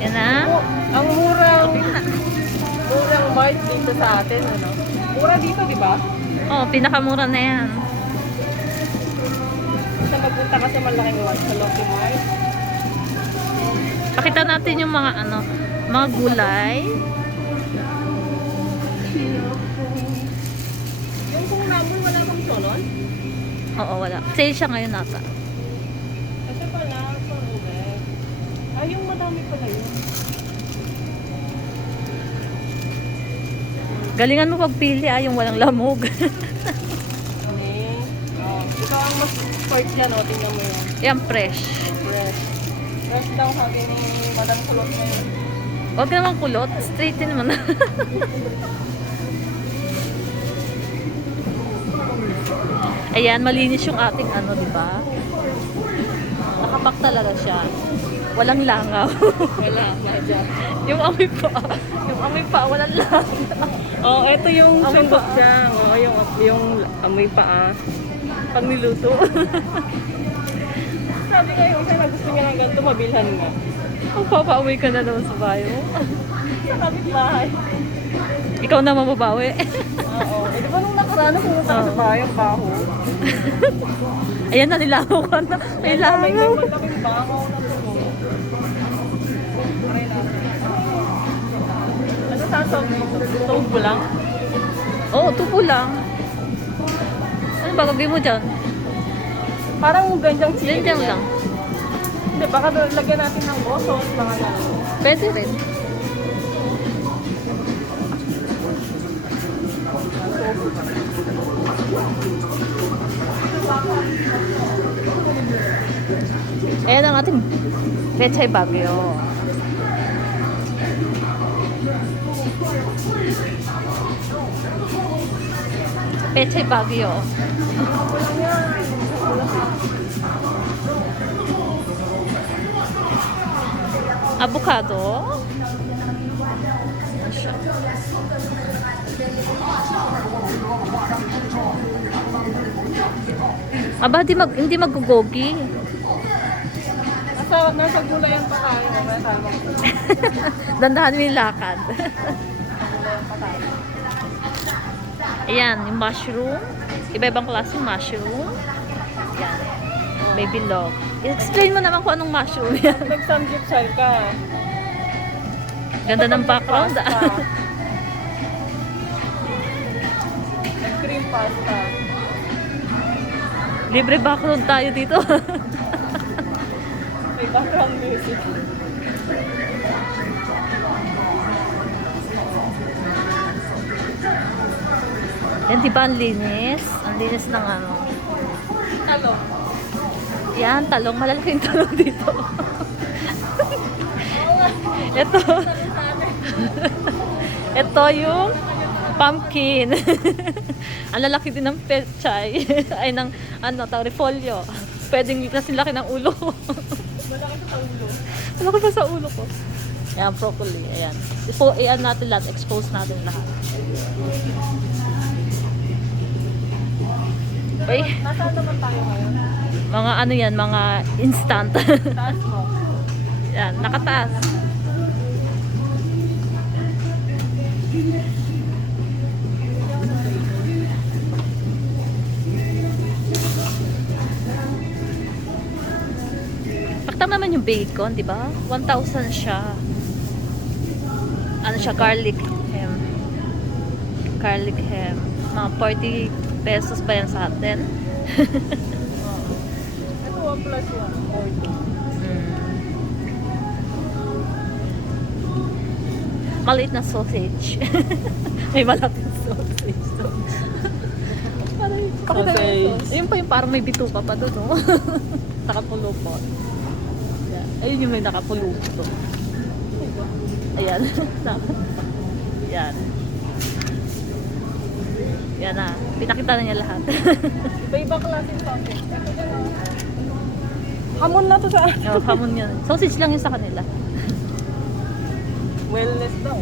Yan na. Ang murang mart dito sa atin, ano? Mura dito, di ba? Oh, pinakamura na yan. Sa magpunta kasi malaking mart sa Loki Mart. Pakita natin yung mga ano, mga gulay. Yung kung number, wala pang solon? Oo, wala. Sale siya ngayon nata. Kasi pala, sa Uber. Ay, yung madami pala yun. Galingan mo pagpili yung walang lamog. Ito ang mas sport yan, o. Tingnan mo yan. Yan, fresh. Fresh. Fresh daw sabi ni Madam Kulot na yun. Huwag naman kulot. Straighten mo na. Ayan, malinis yung ating ano, di ba? Nakapak talaga siya. Walang langaw. Wala, dyan. Yung amoy pa, walang langaw. Oh, ito yung Amoy sunggok paa. niya. Oh, yung amoy paa. Pag niluto. Sabi ko yung isa na gusto niya ng ganito, mabilhan nga. Ang papauwi ka na naman sa bayo. Sa kapitbahay. Ikaw na mababawi. Oo. Eh, di ba nung nakaraan pumunta ka sa bahay, ang baho? Ayan na, nilangaw ka na. May May langaw. malaking bangaw na tumo. Try natin. Ano sasawag dito? Tubo lang? Oo, tubo lang. Ano ba gagawin mo dyan? Parang ganyan chili. Diyan lang. Hindi, baka lagyan natin ng bosos, mga gano'n. Pwede rin. Ayan ang ating Pechay Bagyo. Pechay Bagyo. Avocado. Aba, hindi magugogi. Nasa gulay ang pakain. Tama. Dandahan mo yung lakad. Ayan, yung mushroom. Iba-ibang klase yung mushroom. Ayan. Baby log. I-explain mo naman kung anong mushroom yan. Nag-samgyupsal ka. Ganda ng background. Nag-cream pasta. Libre background tayo dito. May background music. Yan, di ba ang linis? Ang linis ng ano. Talong. Yan, talong. Malalaki yung talong dito. Ito. Ito yung pumpkin. Ang lalaki din ng pechay. Ay, ng ano, repolyo. Pwedeng kasi laki ng ulo ko. Malaki sa ulo. Malaki pa sa ulo ko. Ayan, broccoli. Ayan. Iyan natin lahat. Expose natin lahat. Uy, Nasaan naman tayo ngayon? mga ano yan, mga instant. Taas mo. Yan, nakataas. Pakta naman yung bacon, di ba? 1,000 siya. Ano siya, garlic ham. Garlic ham. Mga 40 pesos ba yan sa atin? Ito 1 plus 1. Maliit na sausage. May malaking sausage. Pakita mo yung sauce. Ayun pa yung parang may bituka pa doon, no? Nakapulupot. Yan. Ayun yung may nakapulupot. Ayan. Yan. Yan na. Pinakita na niya lahat. Iba-ibang klaseng sausage. Ito din. Hamon na to sa Oh, hamon yun. Sausage lang yun sa kanila. wellness daw.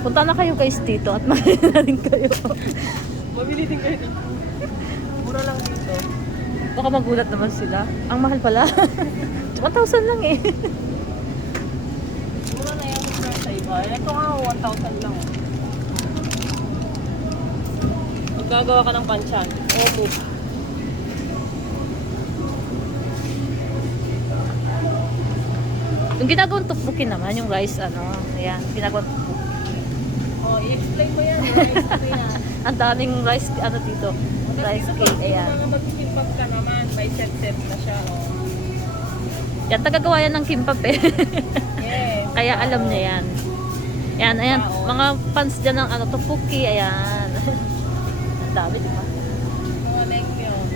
Punta na kayo guys dito at mamili na rin kayo. Mabili din kayo dito. Mura lang dito. Baka magulat naman sila. Ang mahal pala. 1,000 lang eh. Mura na yung sa iba. Ito nga, 1,000 lang. Maggagawa ka ng panchan. Omo. Yung ginagawang tukbukin naman, yung rice, ano, ayan, ginagawang tukbuk. Oh, i-explain mo yan. I-explain yan. Ang daming rice, ano dito, rice cake, ayan. Mga magkikimpap ka naman, may set-set na siya. Oh. Yan, tagagawa yan ng kimbap eh. Yes. Kaya alam niya yan. Ayan, ayan, mga fans dyan ng ano, tteokbokki, ayan. Ang dami, di ba? Mga naengmyeon.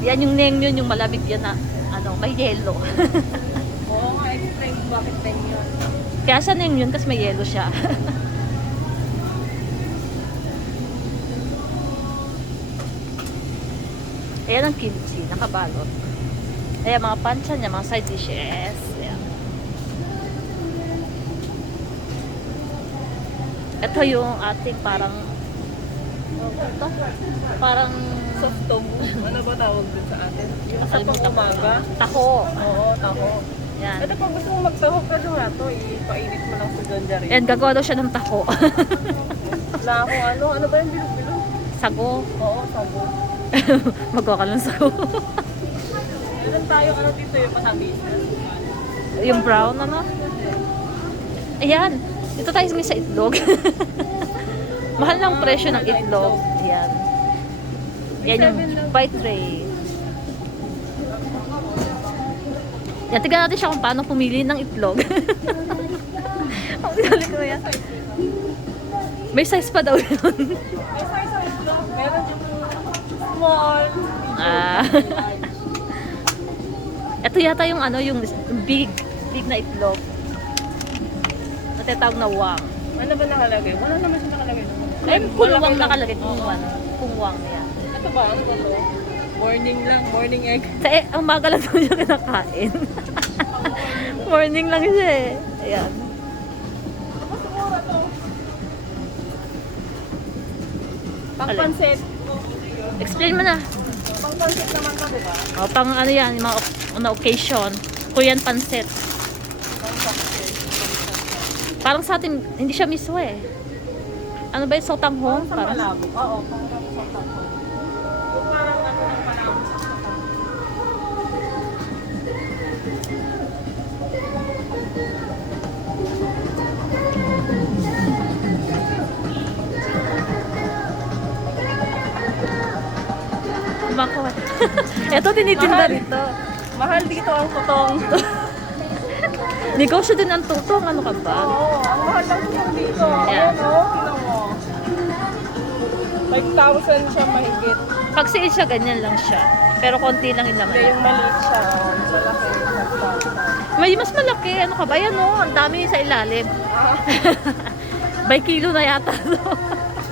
Yan yung naengmyeon, yung malamig yan na, ano, may yelo. Oo nga, explain mo bakit naengmyeon. Kaya siya naengmyeon kasi may yelo siya. Ayan ang kimchi, nakabalot. Ayan, mga panchan niya, mga side dishes. Ayan. Ito yung ating parang, ito, parang, Soft tofu. Ano ba tawag dun sa atin? Yung sa nakalimutan ko. pang-umaga? Taho. Oo, taho. Yan. Ito pag gusto mo magsahog ka nga to, ipainit mo lang sa John Jarry. Ayan, gagawa daw siya ng taho. Wala akong ano ba yung bilog-bilog? Sago. Oo, sago. Magawa ka ng sago. Meron tayo ano dito yung matamis. Yung brown, ano? Ayan. Dito tayo sa itlog. Mahal ng presyo ng itlog. Ayan. Yan yung by tray. Yan, tignan natin siya kung paano pumili ng itlog. Ang galing ko yan. May size pa daw yun. May size ng itlog. Meron yung small, Ah. large. Ito yata yung ano, yung big na itlog. Natatawag na wang. Ano ba nakalagay? Wala naman siya nakalagay. Ay, kungwang Malaki lang. nakalagay. Kungwang. Kungwang yan. Ito ba? Ano ba to? Morning lang. Morning egg. Sa ang umaga lang daw siya kinakain. Morning lang siya eh. Ayan. Tapos mura to. Pang-pansit. Explain mo na. Pang-pansit naman to, di ba? O, pang ano yan, yung mga ano, occasion. Korean pancit. Pang-pansit. Parang sa atin, hindi siya miso eh. Ano ba yung sotanghong? Sa Parang, malabo. Oo, pang-pansit. Yung parang ano ng malabo sa sotanghong. kumakuha. Ito, tinitinda Mahal. rito. Mahal dito ang tutong. Negosyo din ang tutong. Ano ka ba? Oo, ang mahal lang tutong dito. Yeah. Ayan o, tingnan mo. 5,000 siya mahigit. Pag sale siya, ganyan lang siya. Pero konti lang yung laman. Hindi, yung maliit siya. Oh, sa laki. 5,000. May mas malaki. Ano ka ba? Yan o. Ang dami sa ilalim. Ah, By kilo na yata.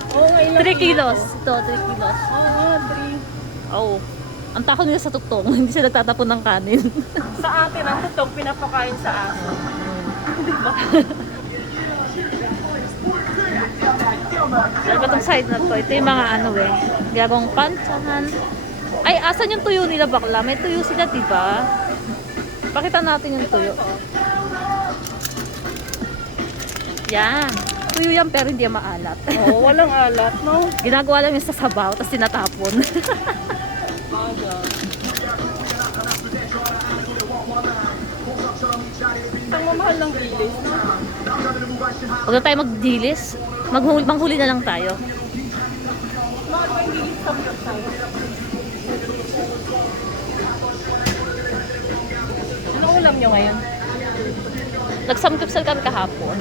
oo nga, ilang 3 kilos. Ito, 3 kilos. Oo nga, 3. Oh. Ang tako nila sa tuktong. Hindi sila nagtatapon ng kanin. Sa atin, ang tutong pinapakain sa aso. Ano ba itong side na to? Ito yung mga ano eh. Gagawang pansahan. Ay, asan yung tuyo nila bakla? May tuyo sila, diba? Pakita natin yung tuyo. Yan. Tuyo yan pero hindi yan maalat. Oo, walang alat, no? Ginagawa lang yung sa sabaw, tapos tinatapon. Baga. Ang mamahal ng bilis, no? Huwag na tayo magdilis. Manghuli na lang tayo. Mahal pa yung bilis sa side. Anong ulam nyo ngayon? Nagsamgupsal kami kahapon.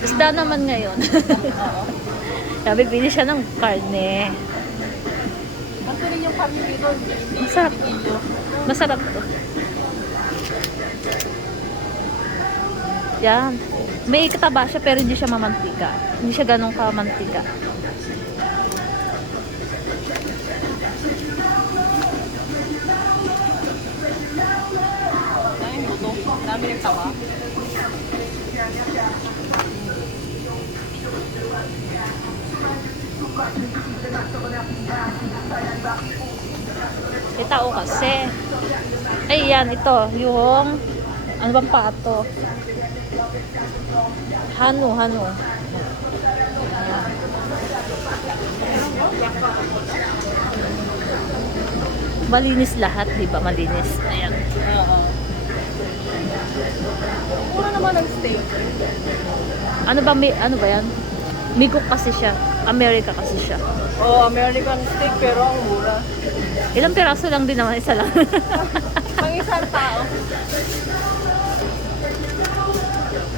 Isda naman ngayon. Oo. Sabi, bili siya ng karne. Ang tuloy yung kami dito, hindi Masarap. kilo. Masarap to. Yan. May kataba siya pero hindi siya mamantika. Hindi siya ganong kamantika. Daming buto. Dami ng tawa. May tao kasi. Ay, yan. Ito. Yung, ano bang pato? Hanu. Ayan. Malinis lahat, di ba? Malinis. Ayan. Oo. Mura naman ang steak. Ano ba yan? Migok kasi siya. America kasi siya. Oh, American steak pero ang mura. Ilang piraso lang din naman, isa lang. Pang isang tao.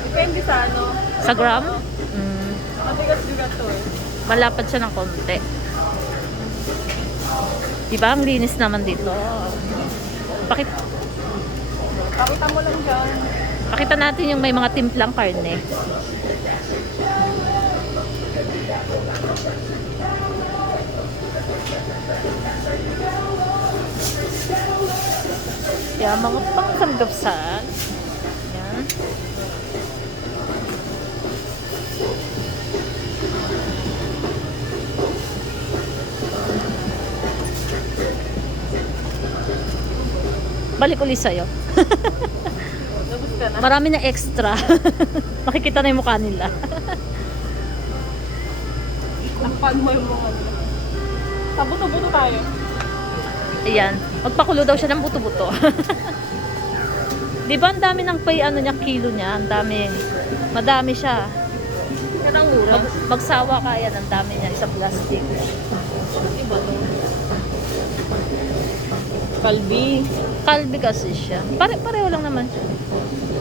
Depende sa ano. Sa gram? Mm, Matigas-bigat to eh. malapad siya ng konti. Diba? Ang linis naman dito. Pakita mo lang dyan. Pakita natin yung may mga timplang karne. Yan, mga pangsamgapsal. Yan. Balik ulit sa'yo. Labas ka na. Marami na extra. Makikita na yung mukha nila. Takpan mo yung mga nila. Sa buto-buto tayo. Ayan. Magpakulo daw siya ng buto-buto. Di ba ang dami ng ano niya, kilo niya? Ang dami. Madami siya. Yan ang mura. Magsawa ka yan. Ang dami niya. Isang plastic. Iba to. Kalbi. Kalbi kasi siya. Pareho lang naman siya.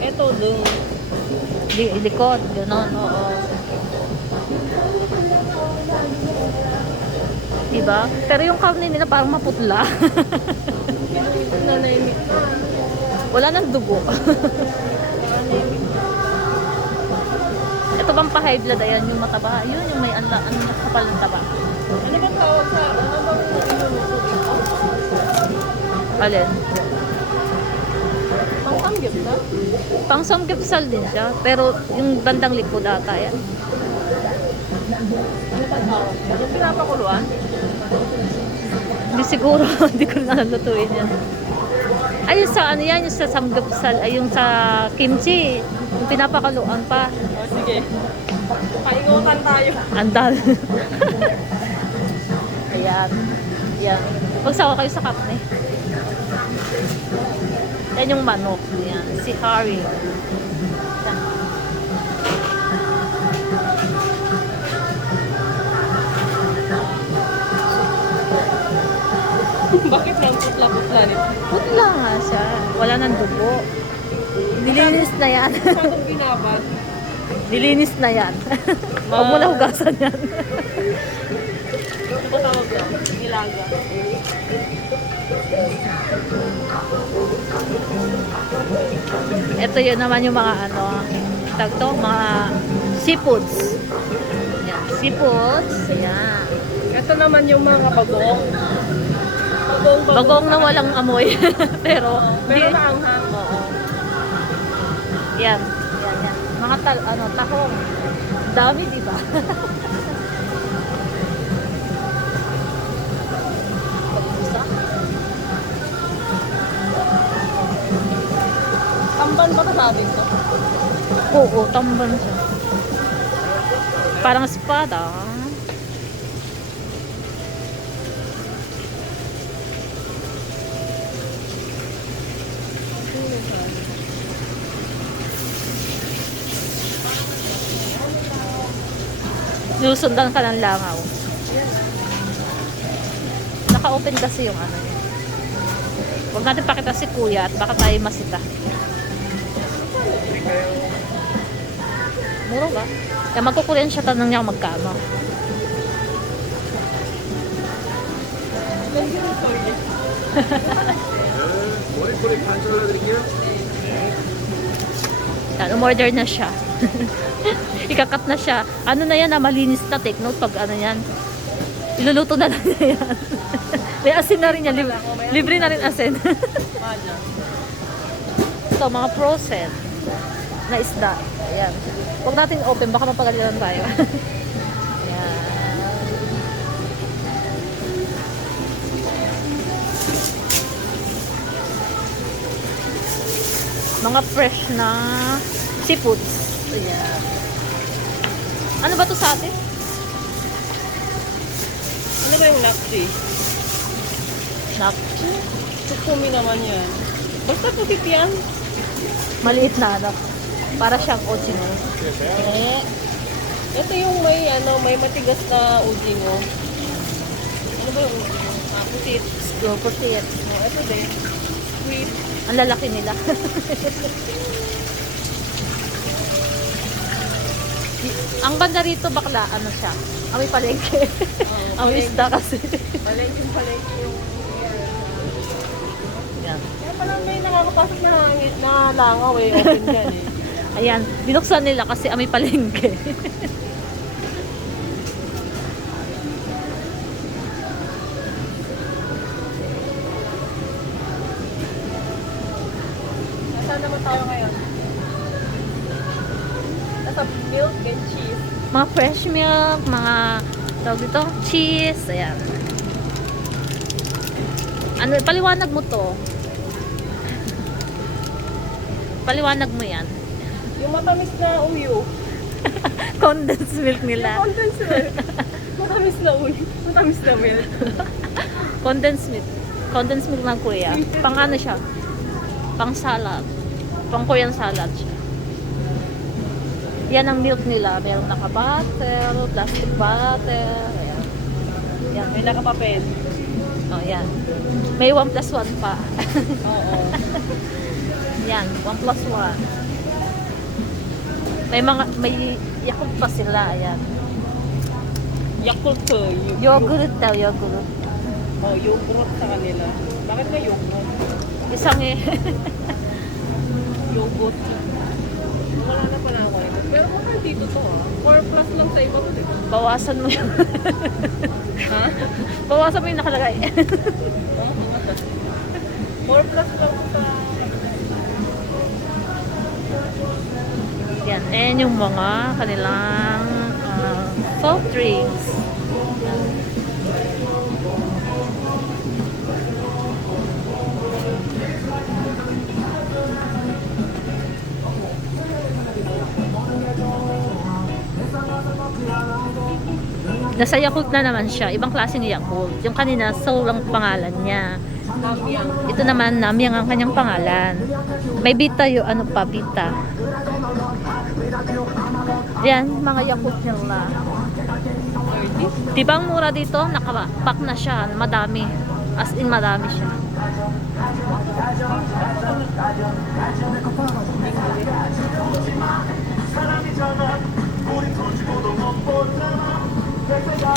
Ito dun. Likod. Ganon. Oo. Diba? Pero yung karne nila parang maputla. Nanahimik na. Wala nang dugo. Nanahimik na. Ito bang pa-high blood? Ayan, yung mataba. Yun, yung may ano kapal ng taba. Ano bang tawag sa, ano bang inuluto dito? Alin? Pangsanggip na? Pang samgyeopsal din siya. Pero yung bandang likod ata yan. Ano bang tawag? Yung pinapakuluan? Hindi siguro. Hindi ko na lutuin yan. Ay, yung sa ano yan, yung sa samgyeopsal, ay yung sa kimchi. Yung pinapakaluan pa. O sige. Paingutan tayo. Andal. Ayan. Ayan. Magsawa kayo sa kapne. Yan yung manok. Ayan. Si Harry. Ayan. Bakit nang putla-putla nito? Putla nga siya. Wala nang dugo. Nilinis na yan. Saan kong binabad? Nilinis na yan. Huwag mo na hugasan yan. Ano ba tawag yan? Nilaga. Ito yun naman yung mga ano, tag to, mga seafoods. Yan, seafoods. Yan. Ito naman yung mga bagong. Bagong na walang amoy. Pero, Pero naanghang. oo. Yan. Yan. Mga tahong. Dami, di ba? Pag-usa. Tamban ba sabi ko? Oo, tamban siya. Parang espada. Sinusundan ka ng langaw. Naka-open kasi yung ano niya. Huwag natin pakita si kuya at baka tayo masita. Muro ba? Kaya magkukulian siya, tanong niya kung magkano. 머리꼬리 반 잘라드릴게요. Yan, umorder na siya. Ikakat na siya. Ano na yan, malinis na. Take note pag ano yan. Iluluto na lang niya yan. May asin na rin yan. Libre na rin asin. Madya. Ito, mga frozen na isda. Ayan. Huwag natin open, baka mapagalitan tayo. Ayan. Mga fresh na seafoods. Ayan. Ano ba to sa atin? Ano ba yung nakchi? Nakchi? Tsukumi naman yan. Basta putit yan. Maliit na ano. Para siyang ojino. Eh, Ito yung may may matigas na ujingo. Ano ba yung ujingo? Putit. slow putit. Oh, ito din. Sweet. Ang lalaki nila. Ang banda rito bakla, ano siya? Amoy palengke. Amoy isda kasi. Palengke yung Yan. kaya pala may nakakapasok na hangin na langaw eh. Open dyan eh. Ayan, binuksan nila kasi amoy palengke. Nasaan naman tayo ngayon? Nasa milk and cheese. Mga fresh milk, mga tawag dito, cheese, ayan. Ano, paliwanag mo to. Paliwanag mo yan. Yung matamis na uyo. Condensed milk nila. Condensed milk. Matamis na uyo. Matamis na milk. Condensed milk. Condensed milk ng Korea. Pang ano siya? Pang salad. Pang Korean salad siya. Yan ang milk nila. Merong naka-bottle, plastic bottle. Ayan. Yan. May nakapapel. Oh, yan. May 1+1 pa. Oo. Yan, 1+1. May Yakult pa sila. Ayan. Yakult to. Yogurt daw, yogurt. Oh, yogurt sa kanila. Bakit may yogurt? Isang Yogurt. Wala na pala ako. Pero mahal dito to ah. 4 plus lang sa iba to, di ba? bawasan mo yun. Ha? Bawasan mo yung nakalagay. 4 plus lang sa... Yan, ayan yung mga kanilang soft drinks. Nasa Yakult na naman siya. Ibang klaseng Yakult. Yung kanina, Soul ang pangalan niya. Namyang. Ito naman, Namyang ang kanyang pangalan. May Vita yung ano pa, Vita. Yan, mga Yakult nila. 30. Diba ang mura dito? Nakapak na siya. Madami. As in, madami siya.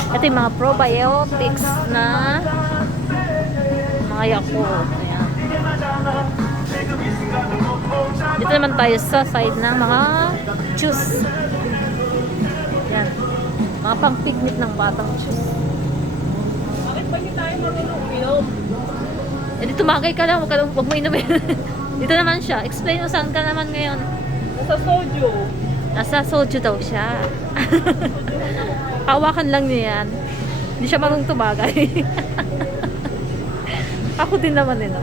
Ito yung mga probiotics na mga Yakult. Ayan. Dito naman tayo sa side ng mga juice. Yan. Mga pang-picnic ng batang juice. Bakit ba hindi tayo marunong? Eh, dito magay ka lang. Huwag mo inumin. Dito naman siya. Explain mo saan ka naman ngayon. Nasa soju. Nasa soju daw siya. Hawakan lang niya yan. Hindi siya marunong tumagay. Ako din naman no.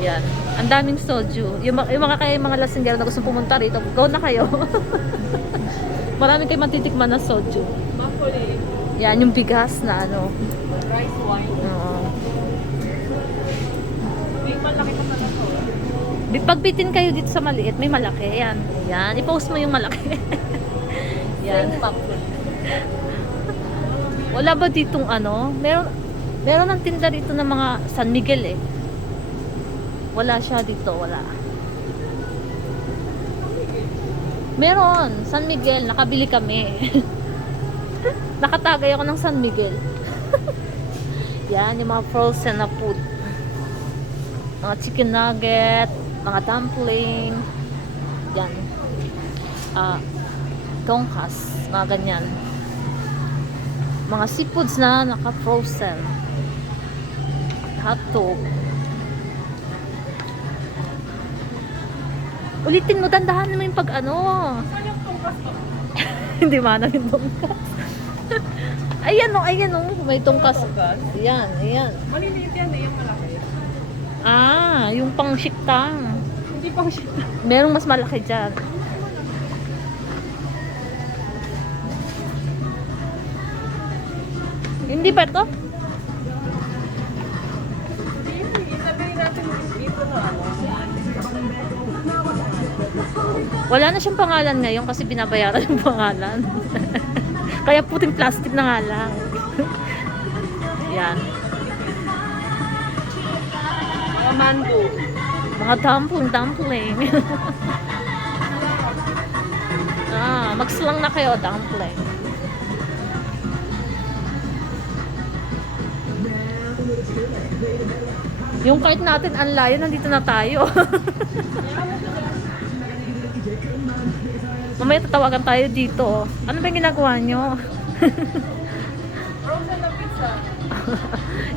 Yan. Ang daming soju. Yung mga lasinggero na gusto pumunta rito, go na kayo. Maraming kayo matitikman na soju. Makuli. Yan, yung bigas na ano. Rice wine. Oo. May malaki pa na to. Pagbitin kayo dito sa maliit, may malaki. Yan. Yan. I-post mo yung malaki. Yan. Wala ba ditong ano? Meron ng tinda dito ng mga San Miguel eh. Wala siya dito, wala. Meron, San Miguel, nakabili kami. Nakatagay ako ng San Miguel. Yan, yung mga frozen na food. Mga chicken nugget, mga dumpling. Yan. Donkas, mga ganyan. Mga seafoods na naka-frozen. Hotdog. Ulitin mo, dandahan mo yung pag ano. Saan yung tungkas to? Hindi man yung tungkas. Ayan o, may tungkas. Tungkas? Ayan. Maliliit yan eh, yung malaki. Yung pang shiktang. Hindi pa siya. Merong mas malaki dyan. Hindi ba ito? Sabihin natin dito na ano. Wala na siyang pangalan ngayon kasi binabayaran yung pangalan. Kaya puting plastic na nga lang. Yan. Mga mango. Mga dumpling. Magslang na kayo, dumpling. Yung cart natin, ang layo, nandito na tayo. Mamaya tatawagan tayo dito. Ano ba yung ginagawa nyo? Frozen na pizza.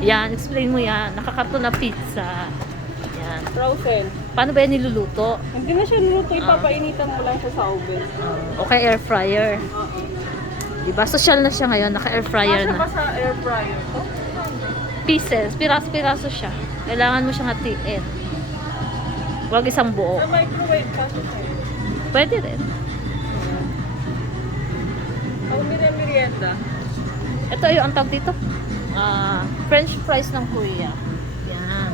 Yan, explain mo yan. Nakakarton na pizza. Yan. Frozen. Paano ba yan niluluto? Hindi na siya niluto. Ipapainitan mo lang siya sa oven. O kay air fryer. Oo. Diba? Social na siya ngayon. Naka-air fryer Kasya ba na. sa air fryer to? Pieces. Piraso-piraso siya. Kailangan mo siyang hatiin. Huwag isang buo. Sa microwave kasya siya. Pwede rin. Ang merienda. Ito yung ang tawag dito. French fries ng Korea. Yan.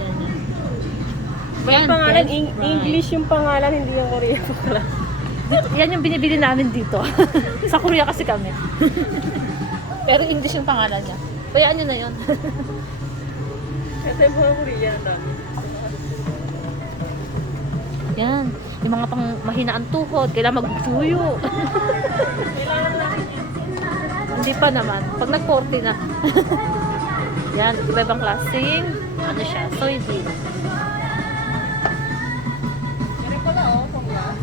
Yan. Yung pangalan, French fries. English yung pangalan, hindi yung Korean pala. Yan yung binibili namin dito. Sa Korea kasi kami. Pero English yung pangalan niya. Bayaan nyo na yun. Kasi yung mga Korean dami. Yan. Yung mga pang mahinaan tuhod. Kailangan magtuyo. Kailangan natin Hindi pa naman. Pag nag-40 na. Yan. Iba-ibang klaseng ano siya. Soybean. Meron pala oh, kung glass.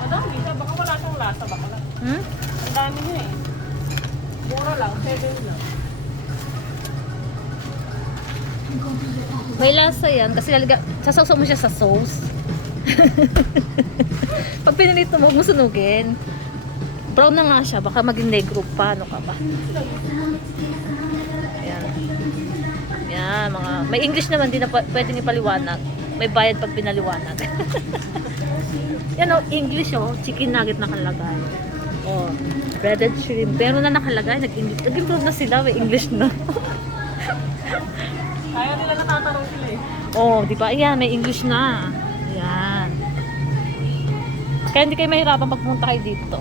Madami siya, baka wala siyang lasa, baka lang. Hmm? Ang dami niya eh. Mura lang, 7 lang. May lasa yan kasi sasawsaw mo siya sa sauce. Pag pinilito mo, musunugin. Brown na nga siya, baka maging negro pa. Ano ka ba? Yan. Yan, mga... May English naman, di na pwedeng ipaliwanag. May bayad pag pinaliwanag. Yan o, English o. Chicken nugget nakalagay. O, breaded shrimp. Pero na nakalagay, nag-improve na sila. May English na. Kaya nila natatanong sila eh. Oh, di ba? Ayan, may English na. Ayan. Kaya hindi kayo mahirapan pagpunta kayo dito.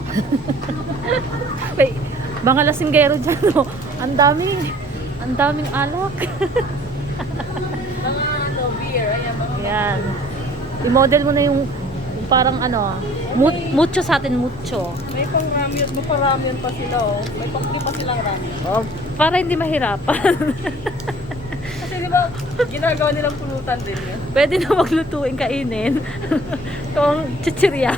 May mga lasinggero dyan, oh. Ang daming alak. Mga ano, beer, ayan mga Ayan. I-model mo na yung parang ano, mucho sa atin, mucho. may pang ramyun, maparamyun pa sila oh. May pang pa silang ramyun. Oh, para hindi mahirapan. Kasi di ba, ginagawa nilang pulutan din yun. Pwede na maglutuin, kainin. Kung chichirya.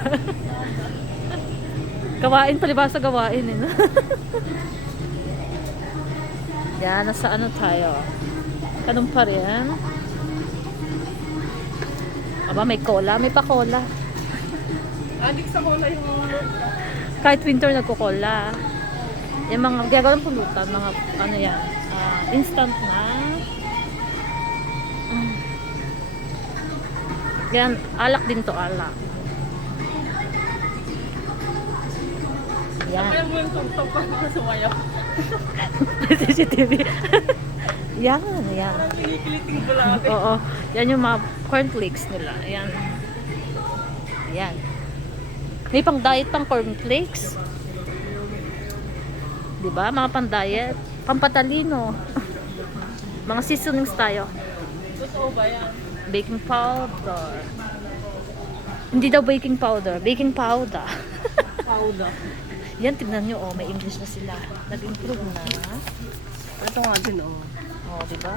Gawain, palibasa gawain eh. No? Yan, nasa ano tayo? Kanong pa rin. Aba, may cola. May pa cola. Adik sa cola yung Kahit winter nagko-cola. Yung mga gagawa ng pulutan, mga ano yan, instant na. Yan, alak din to, alak. Yan. Kaya mo yung tugtog pa mga sumayaw. CCTV. Yan, yan. Parang kinikiliting ko lang Oo. Yan yung mga cornflakes nila. Ayan. Ayan. May pang diet pang cornflakes. Diba? Mga pang diet. Pampatalino. Mga seasonings tayo. Totoo ba yan? Baking powder. Hindi daw baking powder. Baking powder. Powder. Yan, tignan nyo. Oh, may English na sila. Nag-improve na. Ito nga din oh. Oh, diba?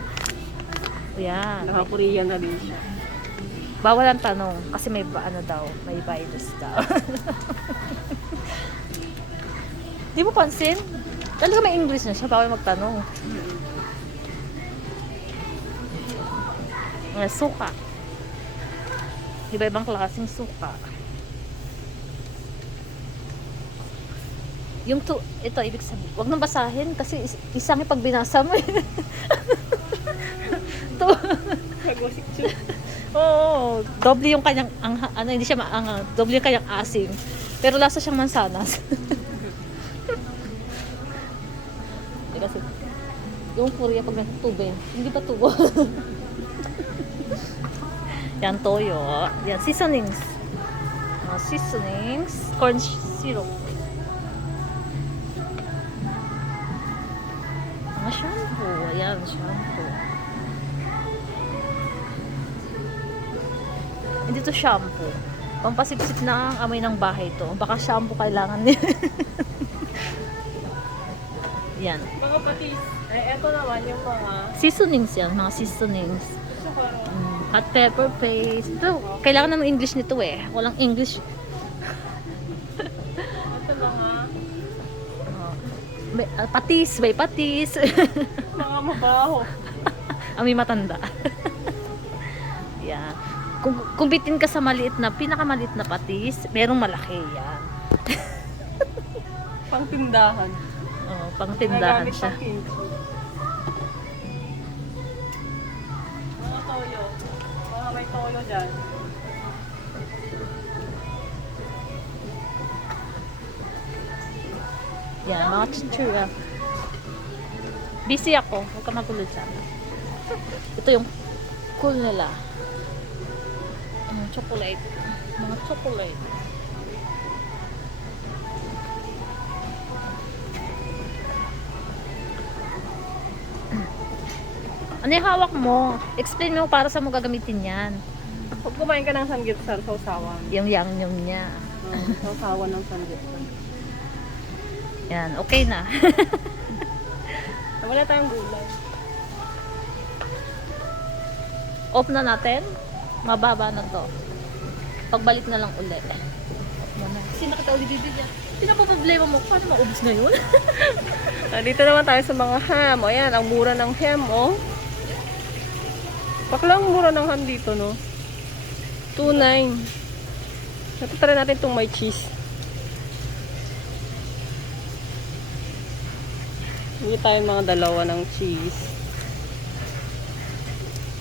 Ayan. Naka-Korean na din siya. Bawal ang tanong kasi may ano daw, may virus daw. Di mo pansin? Talaga may English na siya, bawal magtanong. Suka. Iba-ibang klaseng suka. Ito, ibig sabihin, wag nang basahin kasi isang pag binasa mo. To. Magosik siya. Oo, doble yung kanyang, hindi siya maanghang, doble yung kanyang asim. Pero lasa siyang mansanas. Kasi, yung Korea pag nagtube, hindi pa tubo. Yan, toyo. Yan, seasonings. Seasonings. Corn syrup. Mga shampoo. Ayan, shampoo. Hindi to shampoo. Pampasipsip na ang amoy ng bahay to. Baka shampoo kailangan niya. Yan. Mga patis. Eto naman yung mga Seasonings yan. Mga seasonings. sukaro. Hot pepper paste. Ito, kailangan naman English nito eh. Walang English. Ito mga Patis. May patis. mga mabaho. Amoy matanda. Yan. Kung bitin ka sa pinakamaliit na patis, merong malaki yan. Pangtindahan. Oh, pang tindahan Nagamit siya. pang kimchi. Mga toyo. Mga may toyo dyan. Yan, mga chichura. Busy ako. Huwag ka magulo dyan. Ito yung cool nila. Chocolate. Mga chocolate. Ano yung hawak mo? Explain mo para sa mo gagamitin yan. Pag kumain ka ng samgyupsal, sausawan. Yung yang niya. Sausawan ng samgyupsal. Yan, okay na. Wala tayong gulay. Off na natin. Mababa na to. Pagbalik na lang uli. Off na na. Kasi nakita ulit dito dyan. Sino pa problema mo? Paano maubos na yun? Dito naman tayo sa mga ham. O yan, ang mura ng ham, oh. Baklang mura ng ham dito, no? 2.9. Natutry natin itong may cheese. Hindi tayo mga dalawa ng cheese.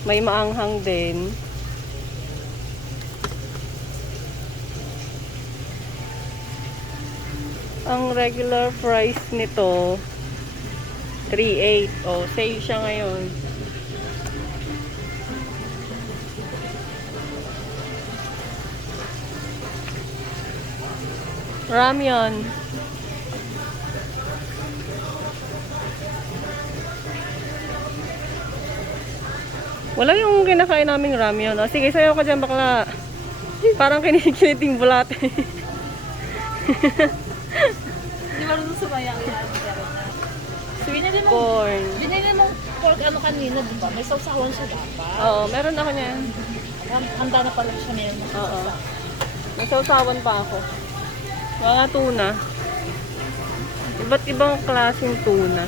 May maanghang din. Ang regular price nito 3.8. Oh, sale siya ngayon. Ramyun. Wala yung kinakain naming ramyun. Oh, sige, sayo ka dyan bakla. Parang kinikiliting bulate. Hindi marunong sumayaw yan. Binili mo, Corn. binili mo pork kanina, di ba? May sausawan siya dapat. Oo, meron ako niyan. Handa na pala siya meron. Oo. May sausawan pa ako. Mga tuna. Iba't ibang klaseng tuna.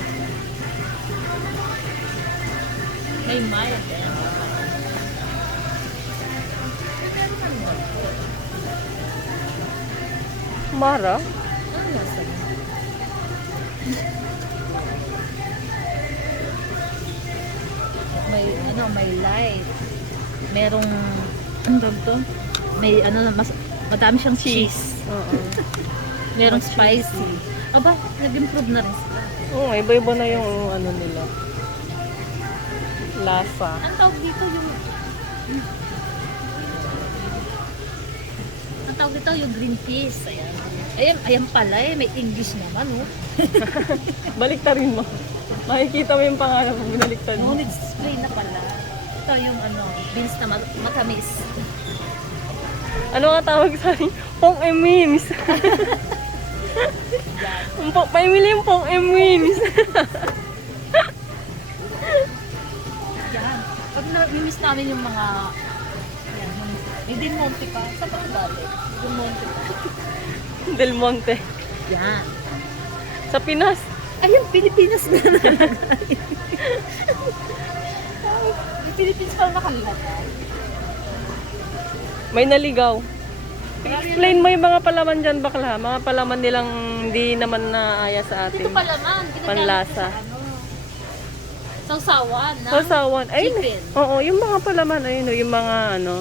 May mild eh. Mara? Ano nasa? May light. Merong, ano ba ito? May madami siyang cheese. Oo. Merong spicy. Aba, nag-improve na rin sila. Oo, iba-iba na yung ano nila. Lasa. Ang tawag dito yung green peas. Ayan pala eh. May English naman, oh. Baliktarin mo. Makikita mo yung pangalan mo, binaliktad No, mo. display na pala. Ito yung beans na matamis. Ano nga tawag sa akin? Pong emims. Paimili yung pong emims. Yan. Pag na-miss namin yung mga yung Del Monte pa. Saan pa balik? Del Monte pa. Del Monte. Yan. Sa Pinas. Ayun, Pilipinas na nakalagay. Yung Pilipinas pa nakalagay. May naligaw. Explain mo yung mga palaman dyan, bakla. Mga palaman nilang hindi naman naaya sa Dito atin. pala man. Ginagamit Panlasa. ko sa ano. Sausawan na. Sausawan. Ay, chicken. oo, yung mga palaman, ayun, yung mga ano.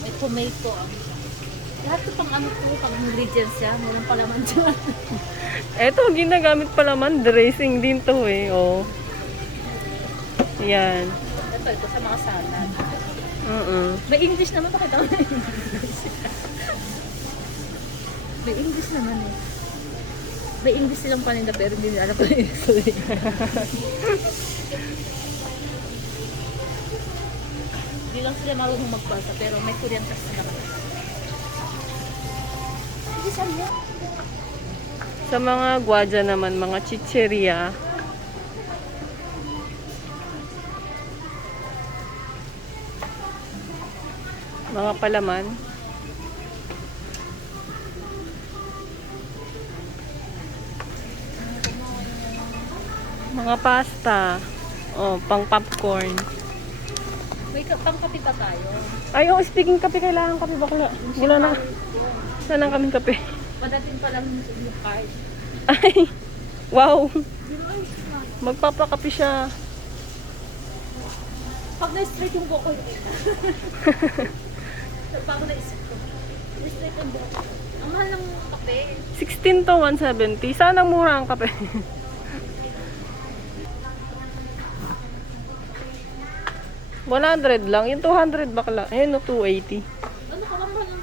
May tomato. Lahat ito pang ano to, pang ingredients yan. Walang palaman dyan. Eto, ginagamit palaman, dressing din to eh, oh. Yan. Ito sa mga salad. Mm-mm. May English naman, pakita mo na English. May English naman eh. May English silang paninda pero hindi nila alam pa yung English. Hindi lang sila marunong magbasa pero may Korean kasi naman. Hindi saan yan? Sa mga gwadya naman, mga chicheria. Mga palaman. Mga pasta. Oh, pang popcorn. May pangkapi pa tayo. Ay, oh, speaking kape, kailangan kape bakla. Wala na. Sana kaming kape. Padating pa lang yung card. Ay, wow. Magpapakape siya. Pag na-straight yung buko yun. Pag na-isip ko. Na-straight yung buko. Ang mahal ng kape. 16 to 170. Sana mura ang kape. $100 lang. Yung 200 bakla. Ayun, no, 280. Ano ka lang ba ng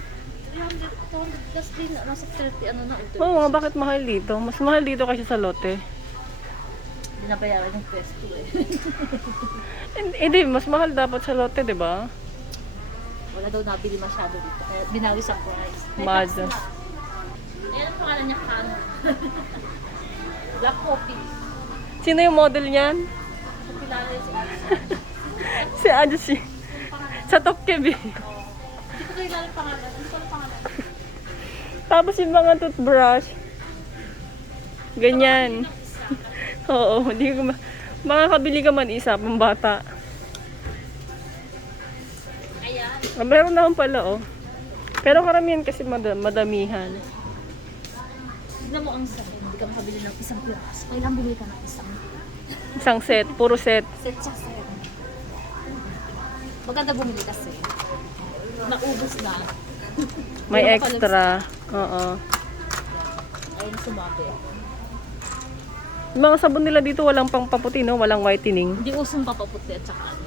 300, 200 plus din na nasa 30 ano na ito. Oo nga, bakit mahal dito? Mas mahal dito kasi sa lote. Hindi nabayaran yung pesto eh. Hindi, mas mahal dapat sa lote, di ba? Wala daw nabili masyado dito. Kaya binawi sa price. May Mahal tax daw. na. Ayan ang pangalan niya, Kan. Black coffee. Sino yung model niyan? Kung kilala yun sa Si Ajusi. Sa Tokkebi. Hindi ko kilala yung pangalan. Hindi ko alam pangalan. Tapos yung mga toothbrush. Ganyan. Oo, hindi ko makakabili ka man isa, pambata. Ayan. Ah, meron naman pala, oh. Pero karamihan kasi madamihan. Tignan mo ang sabi. Hindi ka makabili ng isang piraso. Kailan bumili ka ng isang Isang set, puro set. set siya set. Maganda bumili kasi. Naubos na. May Meron pa extra. Oo. Ayun sumabi. Yung mga sabon nila dito walang pang paputi, no? Walang whitening. Hindi usong papaputi at saka ano.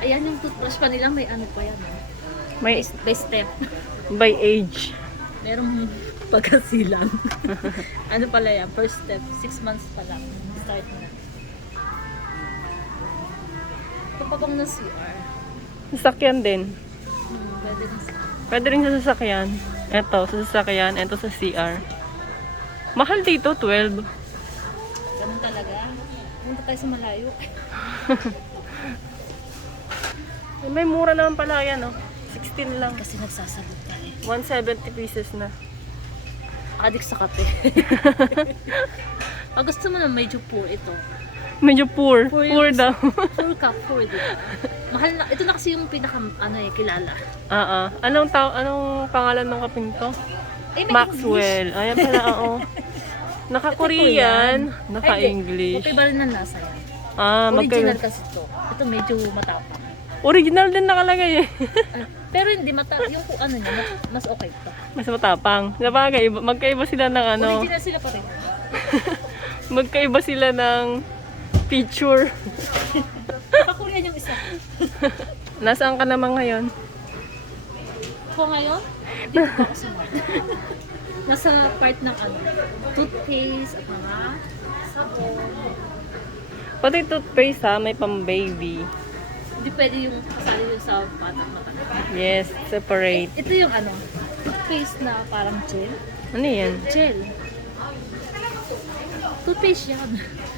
Ayan yung toothbrush pa nila. May ano pa yan. Eh. May By step. by age. Merong pagkasilang. Ano pala yan? First step. 6 months pa lang. Start na. Kapag ang na CR. Sasakyan din. Pwede na CR. Pwede rin sa sasakyan. Ito, sa sasakyan. Ito sa CR. Mahal dito, 12. Ganun talaga. Punta tayo sa malayo. May mura naman pala yan, oh. 16 lang. Kasi nagsasagot tayo. 170 pieces na. Adik sa kape. Pag gusto mo na medyo poor ito. Medyo poor. Poor Poor yung- daw. Full cup, poor diba? Mahal na. Ito na kasi yung pinaka, ano eh, kilala. Anong pangalan ng kaping to? Eh, may Maxwell. Ayan pala, oo. Naka-Korean, English. naka-English. Okay ba rin ang lasa yan? Magkaiba. Original kasi to. Ito medyo matapang. Original din nakalagay eh. Ay, pero hindi yung kung ano niya, mas okay to. Mas matapang. Sabagay, magkaiba sila ng ano, Original sila pa rin. magkaiba sila ng picture. Naka-Korean yung isa. Nasaan ka naman ngayon? Ko ngayon, dito pa ako sa mall. Nasa part ng ano, toothpaste at mga sabon. Pati toothpaste ha, may pang baby. Hindi pwede yung kasali yung sa batang matanda. Yes, separate. Ito yung ano, toothpaste na parang gel. Ano yan? Gel. Toothpaste yan.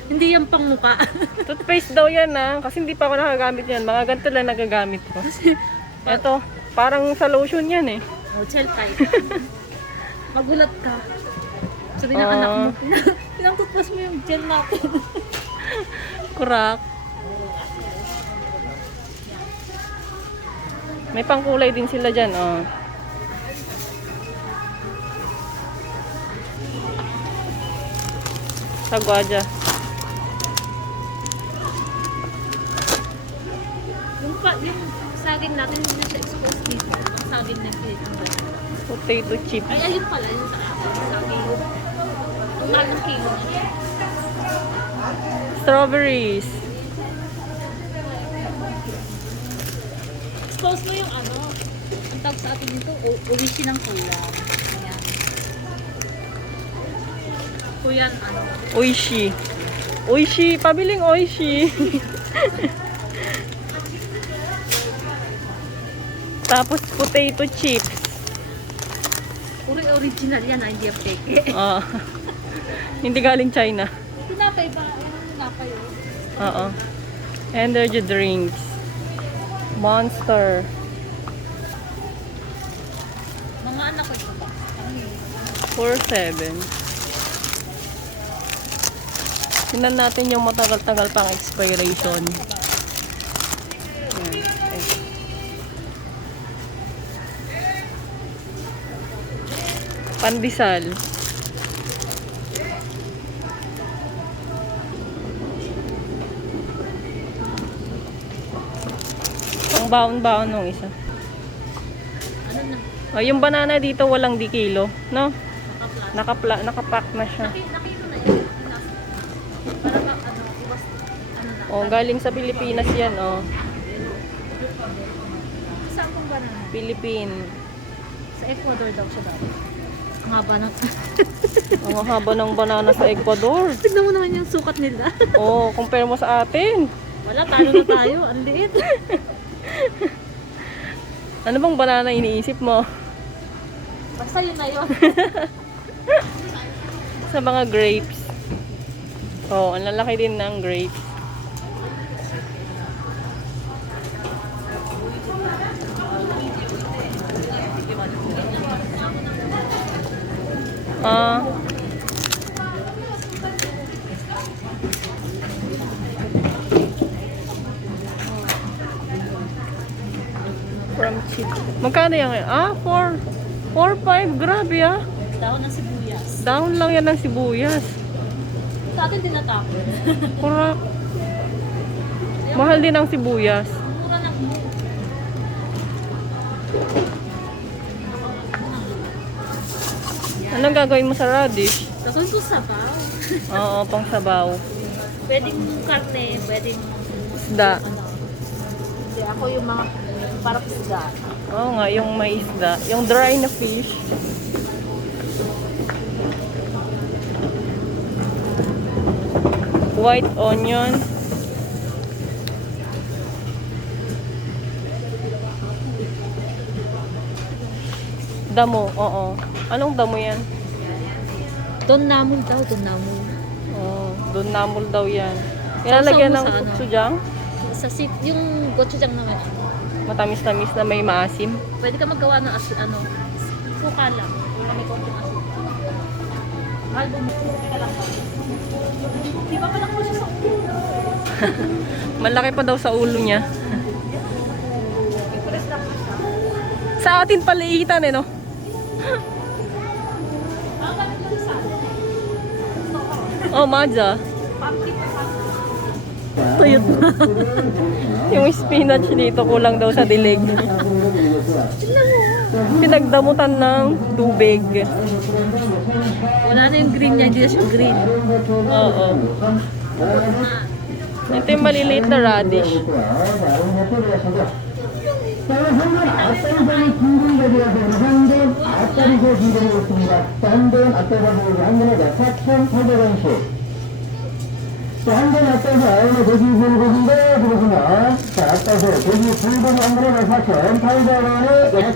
Hindi yan pang mukha. Toothpaste daw yan ha, kasi hindi pa ako nakagamit yan. Mga ganito lang nagagamit ko. Ito, parang sa lotion yan eh. Oh, gel type. Magulat ka. Sabi ng anak mo, pinang-toothpaste mo yung gel natin. Kurak. May pangkulay din sila dyan, oh. Sagwaja. Yung saging natin, hindi na siya exposed dito. Ang saging na dito. Potato chip. Ay, ayun pala, yun sa akin. Saging. Ang mahal ng kilo na. Strawberries. Expose mo yung ano, ang tawag sa atin dito, uwishi ng kulang. Ayan. Kuyan, ano. Oishi. Oishi. Pabiling oishi. Tapos potato chips. Original yan, hindi yung fake. Ah. Hindi galing China. Tinapay ba? Tinapay yun. Oo. Energy drinks. Monster. Mga anak ko ito ba? 4.7. Tingnan natin yung matagal-tagal pang expiration. Ayan. Eh. Pandesal. Ang baon-baon nung isa. Ano na? Oh, yung banana dito walang di kilo, no? Nakaplas. Nakapack na siya. Nakito na yun. Para ba, ano, iwas, ano na. Oh, galing sa Pilipinas 'yan, oh. Saan kong ba na? Philippine. Sa Ecuador daw siya dati. Ang haba na. Ang haba ng banana sa Ecuador. Tignan mo naman yung sukat nila. Oh, compare mo sa atin. Wala, talo na tayo. Ang liit. Ano bang banana iniisip mo? Basta yun na yun. Sa mga grapes. Oh, ang lalaki din ng grapes. Ah. From chip. Magkano yan ngayon? Ah, 4. 4.5. Grabe ah. Dahon ng sibuyas. Down lang yan ng sibuyas. Sa atin tinatapon. Correct. Mahal din ang sibuyas. Mura ng Anong gagawin mo sa radish? Tapos ito sabaw. Oo, pang sabaw. Pwedeng karne, pwedeng Isda. ano. Hindi, ako yung mga parang isda. Oo nga, yung may isda. Yung dry na fish. White onion. Damo, oo. Anong damo yan? Don namul daw, don namul. Oo, doon namul daw yan. Ilalagyan ng Sausaw mo sa ano? gochujang. Sa yung gochujang naman. Matamis-tamis na may maasim. Pwede ka magawa ng ano, suka lang. Kami konting asin. Album ka lang. Di ba pala ko siya sa ulo? Malaki pa daw sa ulo niya. Sa atin paliitan eh, no? Oh, Madja. Tuyot na. Yung spinach dito kulang daw sa dilig. Pinagdamutan ng tubig. Wala na yung green niya, hindi na siya green. Oo. Ito yung maliliit na radish.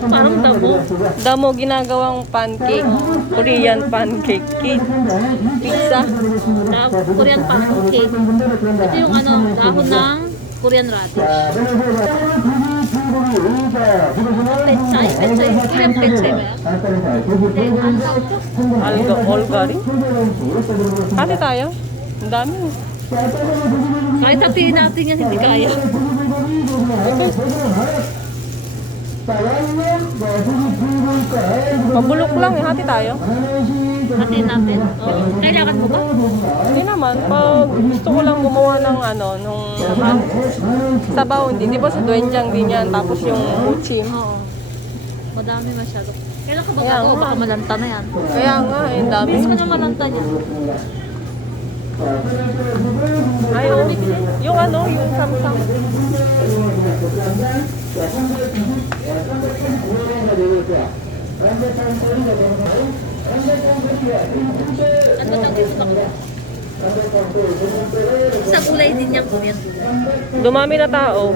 Parang damo. Damo ginagawang pancake. Korean pancake. Cake. Pizza. Korean pancake. Ito yung ano, dahon ng Korean radish. Pechay, pechay. Korean pechay ba yan? Alga, olgari. Hati tayo. Ang dami. Kahit hatiin natin yan, hindi kaya. Pabulok lang eh, hati tayo. Hatiin natin. Oh, kailangan mo ba? Hindi naman, pag gusto ko lang gumawa ng nung sabaw, hindi. Di ba sa doenjang din yan, tapos yung muchim. Oo. Madami masyado. Kailan ka ba Kaya gagawa? nga. Baka malanta na yan. Kaya nga, eh, dami. Bilis mo na malanta niya. Ayo, yung yung Samsung. Ano ba tawag sa bakla? Sa gulay din niyang kunin. Dumami na tao.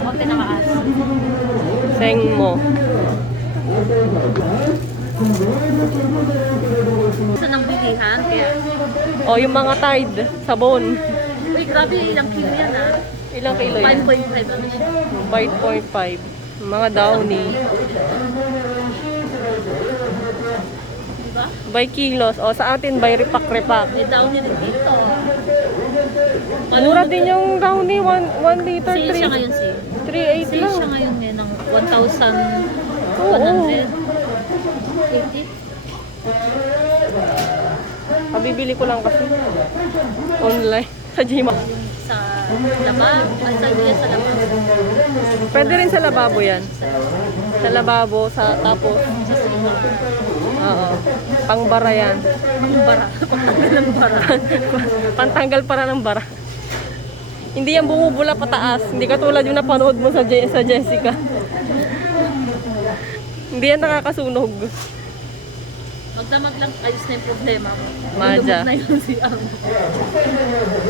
O, pinakaas. Seng mo. Sa nang bilihan, kaya... O, yung mga Tide, sabon. Uy, grabe, ilang kilo yan ah. Ilang kilo yan? 5.5 ano siya. 5.5. Mga Downy. Diba? By kilos. O, sa atin, by repack-repack. May down din dito. Mura din yung Downy, 1 liter, Sale siya ngayon, sale. 3.8 Sale lang. siya ngayon ng 1,180. Oo. Kabibili ko lang kasi. Online. Sa Gmail. Sa labab. Ay, sa labab. Pwede rin sa lababo yan. Sa lababo, tapos. Sa sila. Oo. Pangbara yan. Ang bara. Pagtanggal ng bara. Pantanggal para ng bara. Hindi yan bumubula pataas. Hindi katulad yung napanood mo sa Jessica. Hindi yan nakakasunog. Magdamag lang, ayos na yung problema mo. Madja. Lubog na yun si Ang.